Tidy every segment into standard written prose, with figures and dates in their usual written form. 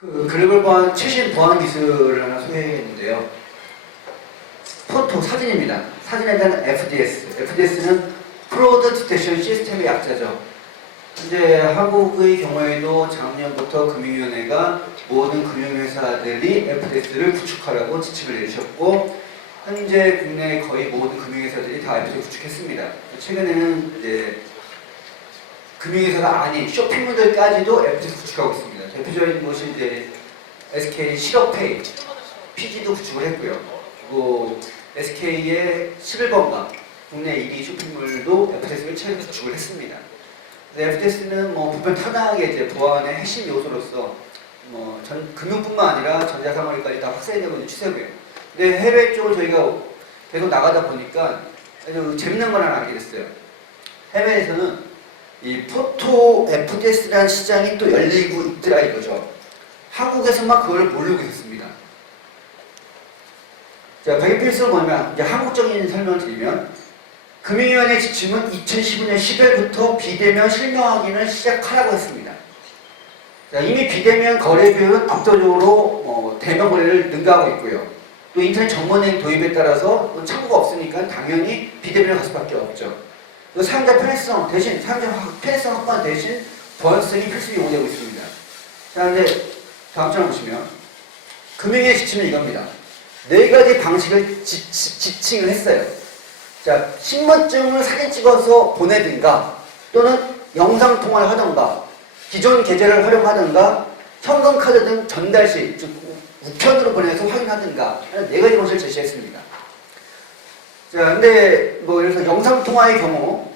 글로벌 보안, 최신 보안 기술을 하나 소개했는데요. 포토, 사진입니다. 사진에 대한 FDS. FDS는 프로드 디텍션 시스템의 약자죠. 현재 한국의 경우에도 작년부터 금융위원회가 모든 금융회사들이 FDS를 구축하라고 지침을 내주셨고, 현재 국내 거의 모든 금융회사들이 다 FDS 구축했습니다. 최근에는 이제 금융회사가 아닌 쇼핑몰들까지도 FDS 구축하고 있습니다. 대표적인 곳이 이제 SK 실업페이, PG도 구축을 했고요. 그리고 SK의 11번가, 국내 1위 쇼핑몰도 FDS를 최근 구축을 했습니다. FDS는 보편타당하게 이제 보안의 핵심 요소로서 금융뿐만 아니라 전자상거래까지 다 확산되고 있는 추세고요. 근데 해외 쪽을 저희가 계속 나가다 보니까 아주 재밌는 걸 하나 알게 됐어요. 해외에서는 이 포토 FDS라는 시장이 또 열리고 있더라 이거죠. 한국에서만 그걸 모르고 있었습니다. 자, 백일 필수는 뭐냐면, 이제 한국적인 설명을 드리면, 금융위원회 지침은 2015년 10월부터 비대면 실명 확인을 시작하라고 했습니다. 자, 이미 비대면 거래 비율은 압도적으로 대면 거래를 능가하고 있고요. 또 인터넷 전문행 도입에 따라서 창구가 없으니까 당연히 비대면을 갈 수밖에 없죠. 사용자 편의성 대신, 사용자 편의성 확보한 대신 보안성이 필수 요구되고 있습니다. 자, 이제 다음 장을 보시면, 금융위원회 지침은 이겁니다. 4가지 방식을 지칭을 했어요. 자, 신분증을 사진 찍어서 보내든가, 또는 영상통화를 하든가, 기존 계좌를 활용하든가, 현금카드 등 전달 시, 즉 우편으로 보내서 확인하든가 하는 4가지 방식을 제시했습니다. 자, 근데 예를 들어서 영상통화의 경우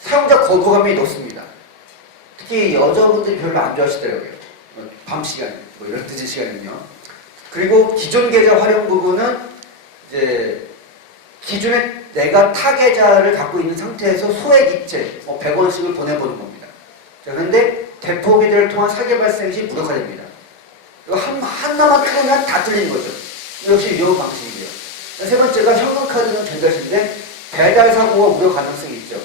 사용자 거부감이 높습니다. 특히 여자분들이 별로 안 좋아하시더라고요. 밤 시간, 이런 늦은 시간은요. 그리고 기존 계좌 활용 부분은 이제 기존에 내가 타 계좌를 갖고 있는 상태에서 소액 이체 100원씩을 보내보는 겁니다. 자, 그런데 대포 계좌를 통한 사기 발생 시 무력화됩니다. 이거 하나만 틀으면 다 틀린 거죠. 역시 이 방식이고요. 세 번째가 현금카드는 전달시인데 배달 사고가 무효 가능성이 있죠.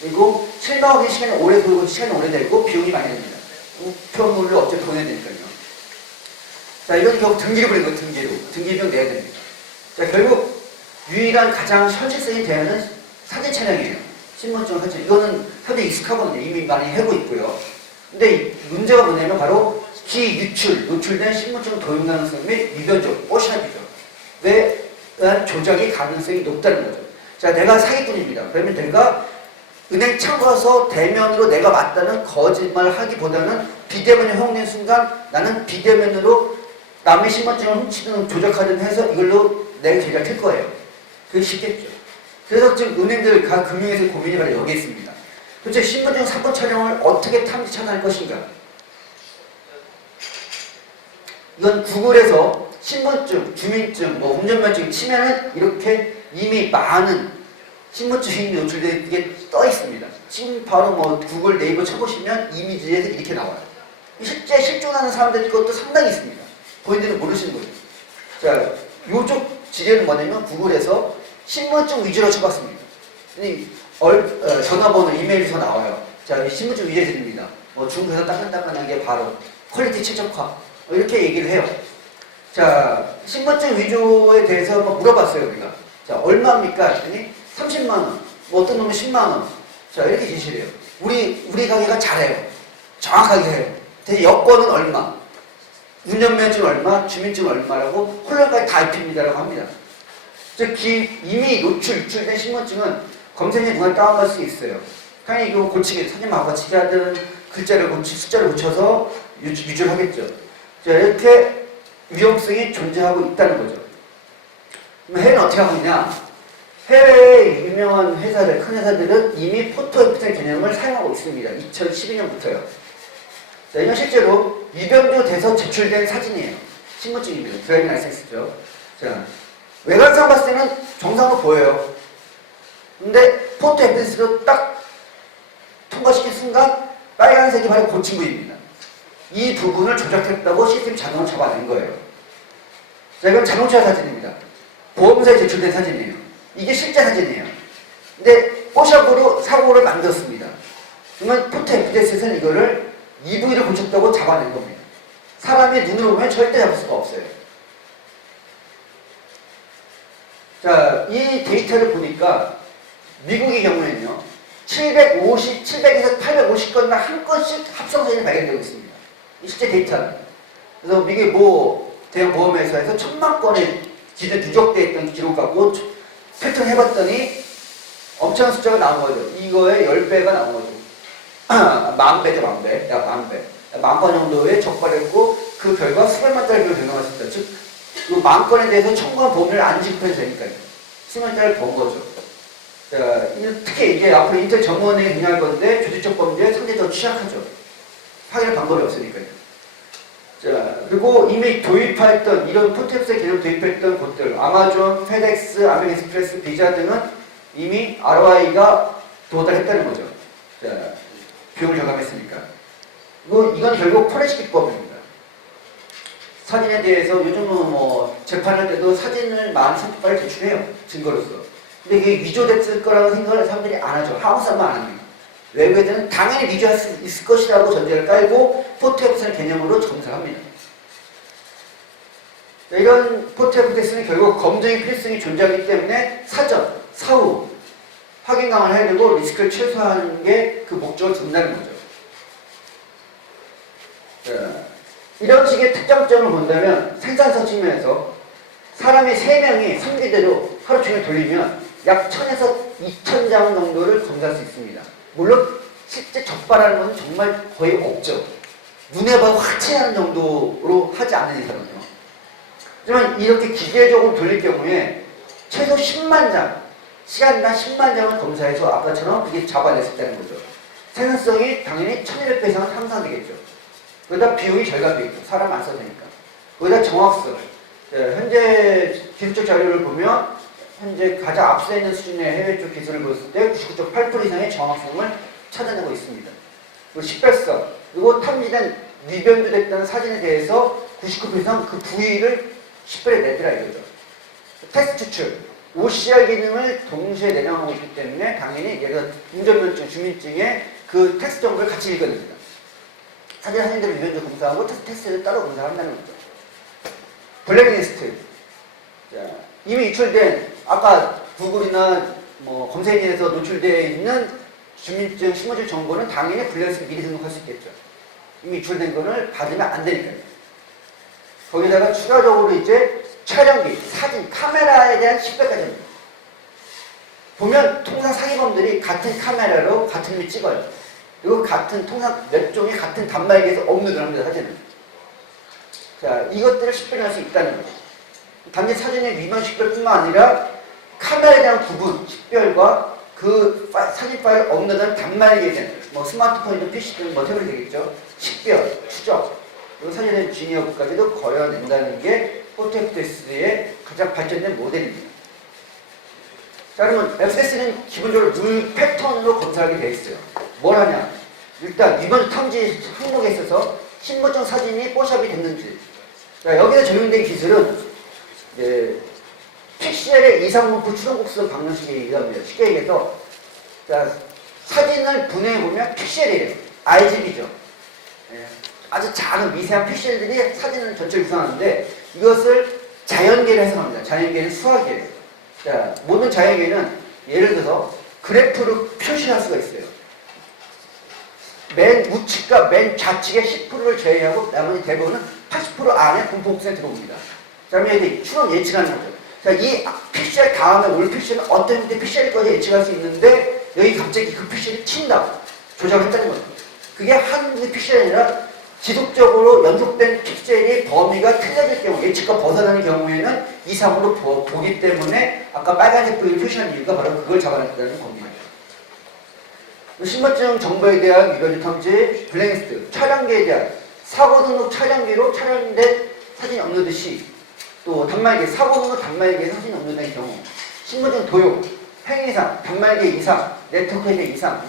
그리고 실명하기 시간이 오래 걸리고 시간이 오래되고 비용이 많이 듭니다. 우편물을 어째 보내야 되니까요. 자, 이건 결국 등기를 부리는 거예요. 등기비용 내야 됩니다. 자, 결국 유일한 가장 현실적인 대안은 사진 촬영이에요. 신분증 사진. 이거는 사실 익숙하거든요. 이미 많이 하고 있고요. 근데 문제가 뭐냐면 바로 노출된 신분증 도용 가능성 및 위변적, 오샵이죠. 왜? 조작의 가능성이 높다는 거죠. 자, 내가 사기꾼입니다. 그러면 내가 은행 창 가서 대면으로 내가 맞다는 거짓말 하기보다는 비대면에 허용된 순간 나는 비대면으로 남의 신분증을 훔치든 조작하든 해서 이걸로 내 계좌를 틀 거예요. 그게 쉽겠죠. 그래서 지금 은행들, 각 금융에서 고민이 바로 여기 있습니다. 도대체 신분증 3번 촬영을 어떻게 탐지 차단할 것인가? 이건 구글에서 신분증, 주민증, 운전면허증 치면은 이렇게 이미 많은 신분증이 노출된 게 떠 있습니다. 지금 바로 구글 네이버 쳐보시면 이미지에서 이렇게 나와요. 실제 실존하는 사람들 것도 상당히 있습니다. 본인들은 모르시는 거죠. 자, 요쪽 지뢰는 뭐냐면 구글에서 신분증 위주로 쳐봤습니다. 전화번호, 이메일 주소 나와요. 자, 신분증 위조해 드립니다. 중국에서 따끈따끈하게 바로 퀄리티 최적화 이렇게 얘기를 해요. 자, 신분증 위조에 대해서 물어봤어요, 우리가. 자, 얼마입니까? 했더니 30만 원, 어떤 놈은 10만 원. 자, 이렇게 제시를 해요. 우리 가게가 잘해요. 정확하게 해요. 근데 여권은 얼마, 운전면허증 얼마, 주민증 얼마라고 콜론까지 다 입힙니다라고 합니다. 즉, 이미 유출된 신분증은 검색에 누가 다운받을 수 있어요. 당연히 이거 고치게, 사진만 고치게 하든 숫자를 고쳐서 위조를 하겠죠. 자, 이렇게 위험성이 존재하고 있다는 거죠. 그럼 해외는 어떻게 하고 있냐? 해외의 유명한 회사들, 큰 회사들은 이미 포토 FDS 개념을 사용하고 있습니다. 2012년부터요. 자, 이건 실제로 위변조 돼서 제출된 사진이에요. 신분증입니다. 드라이빙 라이센스죠. 자, 외관상 봤을 때는 정상으로 보여요. 근데 포토 FDS로 딱 통과시킨 순간 빨간색이 바로 고친 부위입니다. 이 부분을 조작했다고 시스템이 자동으로 잡아낸 거예요. 자, 이건 자동차 사진입니다. 보험사에 제출된 사진이에요. 이게 실제 사진이에요. 근데 뽀샵으로 사고를 만들었습니다. 그러면 포토 FDS에서는 이거를 EV를 고쳤다고 잡아낸 겁니다. 사람이 눈으로 보면 절대 잡을 수가 없어요. 자, 이 데이터를 보니까 미국의 경우에는요, 700에서 850건이나 한 건씩 합성사진이 발견되고 있습니다. 이 실제 데이터는. 그래서 미국의 대형 보험회사에서 1000만 건의 기존에 누적되어 있던 기록 갖고 패턴해봤더니 엄청난 숫자가 나온 거죠. 이거의 10배가 나온 거죠. 10,000배죠, 10,000배. 약 10,000배. 10,000건 정도의 적발했고, 그 결과 수백만 달러를 변경했습니다. 즉, 이 10,000건에 대해서 청구한 보험료를 안 지급해도 되니까요. 수백만 달러를 번 거죠. 자, 특히 이제 앞으로 인텔 정원에 분야할 건데, 조직적 범죄에 상당히 더 취약하죠. 확인할 방법이 없으니까요. 자, 그리고 이미 도입했던, 이런 포트앱스의 개념을 도입했던 곳들, 아마존, 페덱스, 아메리카엑스프레스, 비자 등은 이미 ROI가 도달했다는 거죠. 자, 비용을 절감했으니까. 이건 결국 포렌식 기법입니다. 사진에 대해서 요즘은 재판할 때도 사진을 많이 선택빨리 제출해요. 증거로서. 근데 이게 위조됐을 거라고 생각을 사람들이 안 하죠. 한국 사람만 안 합니다. 외국에서는 당연히 위조할 수 있을 것이라고 전제를 깔고 포트앱스의 개념으로 검사합니다. 이런 포트앱스는 결국 검증의 필수성이 존재하기 때문에 사전, 사후 확인 강화를 해야 되고 리스크를 최소화하는 게 그 목적을 둔다는 거죠. 이런 식의 특장점을 본다면 생산성 측면에서 사람이 3명이 성기대로 하루 종일 돌리면 약 1000에서 2000장 정도를 검사할 수 있습니다. 물론 실제 적발하는 것은 정말 거의 없죠. 눈에 봐도 확신하는 정도로 하지 않는 이상은요. 하지만 이렇게 기계적으로 돌릴 경우에 최소 10만 장, 시간당 10만 장을 검사해서 아까처럼 그게 잡아낼 수 있다는 거죠. 생산성이 당연히 1200배 이상은 향상되겠죠. 거기다 비용이 절감되겠죠. 사람 안 써도 되니까. 거기다 정확성. 현재 기술적 자료를 보면 현재 가장 앞서 있는 수준의 해외 쪽 기술을 봤을 때 99.8% 이상의 정확성을 찾아내고 있습니다. 그리고 식별성, 그리고 탐지된 미변조됐다는 사진에 대해서 99% 이상 그 부위를 식별해내더라 이거죠. 텍스트 추출, OCR 기능을 동시에 내려가고 있기 때문에 당연히 얘가 운전면허증, 주민증에 그 텍스트 정보를 같이 읽어냅니다. 사진대로 미변조 검사하고 텍스트를 따로 검사한다는 거죠. 블랙리스트. 자, 이미 유출된 아까 구글이나 검색 엔진에서 노출되어 있는 주민증, 신분증 정보는 당연히 블랙리스트 미리 등록할 수 있겠죠. 이미 유출된 거를 받으면 안 되니까요. 거기다가 추가적으로 이제 촬영기, 사진, 카메라에 대한 식별까지입니다. 보면 통상 사기범들이 같은 카메라로 같은 일 찍어요. 그리고 통상 몇 종의 같은 단말기에서 업로드를 합니다, 사진을. 자, 이것들을 식별할 수 있다는 거죠. 단지 사진의 위반 식별뿐만 아니라 카메라에 대한 구분, 식별과 그 사진 파일을 업로드하는 단말기에 대한 스마트폰이든 PC든 태블릿 되겠죠. 식별, 추적, 그리고 사진의 진위 여부까지도 걸어낸다는 게 포토앱스의 가장 발전된 모델입니다. 자, 그러면 FS는 기본적으로 룰 패턴으로 검사하게 되어 있어요. 뭘 하냐? 일단 위반 탐지 항목에 있어서 신분증 사진이 뽀샵이 됐는지. 자, 여기서 적용된 기술은 픽셀의 이상분포 추론곡선 방정식에 의합니다. 쉽게 얘기해서 사진을 분해해보면 픽셀이에요. RGB죠. 아주 작은 미세한 픽셀들이 사진을 전체를 구성하는데 이것을 자연계로 해석합니다. 자연계는 수학이에요. 자, 모든 자연계는 예를 들어서 그래프로 표시할 수가 있어요. 맨 우측과 맨 좌측의 10%를 제외하고 나머지 대부분은 80% 안에 분포곡선에 들어옵니다. 자, 그러면 이제 추론 예측하는 거죠. 자, 이 픽셀 다음에 올 픽셀은 어떤 픽셀일 거지 예측할 수 있는데 여기 갑자기 그 픽셀이 튄다. 조작했다는 거죠. 그게 한 픽셀이 아니라 지속적으로 연속된 픽셀이 범위가 틀려질 경우, 예측과 벗어나는 경우에는 이상으로 보기 때문에 아까 빨간색 부위를 표시한 이유가 바로 그걸 잡아냈다는 겁니다. 신분증 정보에 대한 위변조 탐지, 블랙리스트, 촬영기에 대한 사고 등록 촬영기로 촬영된 사진 업로드 시, 또 단말기, 사고 등록 단말기에 사진 업로드된 경우, 신분증 도용, 행위상, 단말기 이상, 네트워크에 대한 이상,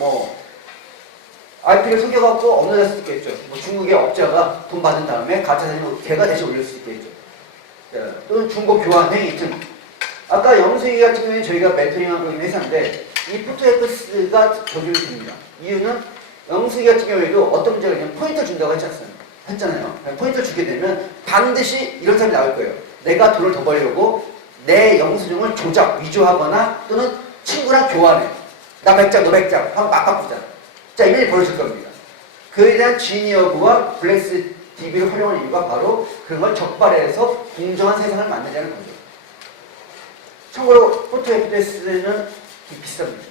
IP를 속여갖고 업로드할 수 있겠죠. 중국의 업자가 돈 받은 다음에 가짜 사진을 걔가 대신 올릴 수 있겠죠. 또는 중고 교환 행위 등. 아까 영수기 같은 경우에는 저희가 멘토링하고 있는 회사인데 이 포토앱스가 적용이 됩니다. 이유는 영수기 같은 경우에도 어떤 문제가 있냐면 포인트를 준다고 했지 않습니까? 했잖아요. 포인트를 주게 되면 반드시 이런 사람이 나올 거예요. 내가 돈을 더 벌려고 내 영수증을 조작, 위조하거나 또는 친구랑 교환해. 나 100장, 너 100장. 한번 맞바꾸자. 자, 이면이 벌어질 겁니다. 그에 대한 지니어브와 블랙스 DB를 활용하는 이유가 바로 그런 걸 적발해서 공정한 세상을 만들자는 거죠. 참고로 포토 FPS는 비쌉니다.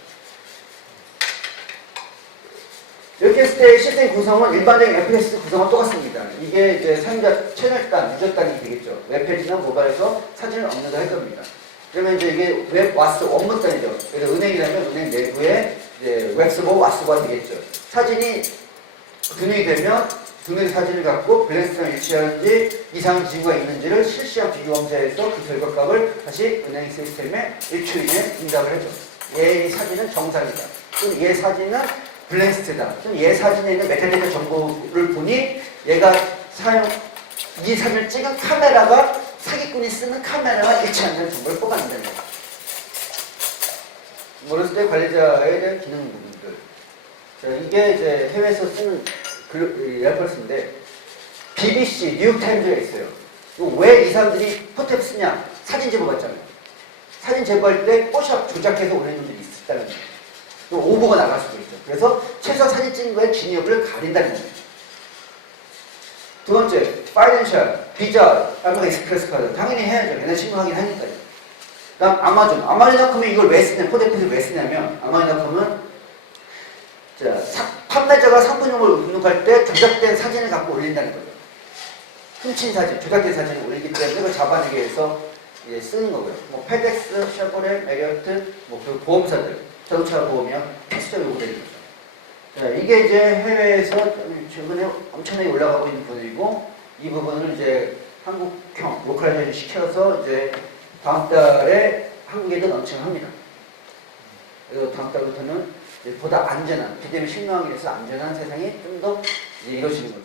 이렇게 했을 때 시스템 구성은 일반적인 FPS 구성은 똑같습니다. 이게 이제 사용자 채널단, 유저단이 되겠죠. 웹페이지나 모바일에서 사진을 업로드 할 겁니다. 그러면 이제 이게 웹 와스 원문단이죠. 그래서 은행이라면 은행 내부에 이제 웹서버 와스가 되겠죠. 사진이 등록이 되면 등록된 사진을 갖고 밸런스랑 일치하는지 이상 징후가 있는지를 실시간 비교 검사해서 그 결과값을 다시 은행 시스템에 일주일 이내에 응답을 해줘. 얘 사진은 정상이다. 또는 얘 사진은 블랙리스트다. 또는 얘 사진에 있는 메타데이터 정보를 보니 얘가 이 사진을 찍은 카메라가 사기꾼이 쓰는 카메라와 일치한다는 정보를 뽑아낸다는 거다. 어렸을 때 관리자에 대한 기능 부분들. 자, 이게 이제 해외에서 쓰는 레퍼런스인데 BBC, 뉴욕타임즈가 있어요. 왜 이 사람들이 포토앱 쓰냐? 사진 제보 받잖아요. 사진 제보할 때 포샵 조작해서 올리는 분들이 있다는 거예요. 또 오보가 나갈 수도 있죠. 그래서 최소한 사진 찍은 거에 진위업을 가린다는 거예요. 두 번째, 파이낸셜, 비자, 아메리칸 익스프레스 카드. 당연히 해야죠. 얘네 신고하긴 하니까요. 다음 아마존. 아마존닷컴이 이걸 왜 쓰냐? 포토앱을 왜 쓰냐면 아마존닷컴은 판매자가 상품용을 등록할 때 조작된 사진을 갖고 올린다는 거죠. 훔친 사진, 조작된 사진을 올리기 때문에 그걸 잡아내기 위해서 이제 쓰는 거고요. 뭐 페덱스, 샤보레, 메리어트, 뭐 그 보험사들, 자동차 보험이야 필수적인 요구되는 거죠. 자, 이게 이제 해외에서 최근에 엄청나게 올라가고 있는 부분이고 이 부분을 이제 한국형 로컬라이제이션 시켜서 이제 다음 달에 한국에도 런칭합니다. 그리고 다음 달부터는 보다 안전한, 비대면 신명하기 위해서 안전한 세상이 좀 더 이루어지는 거죠.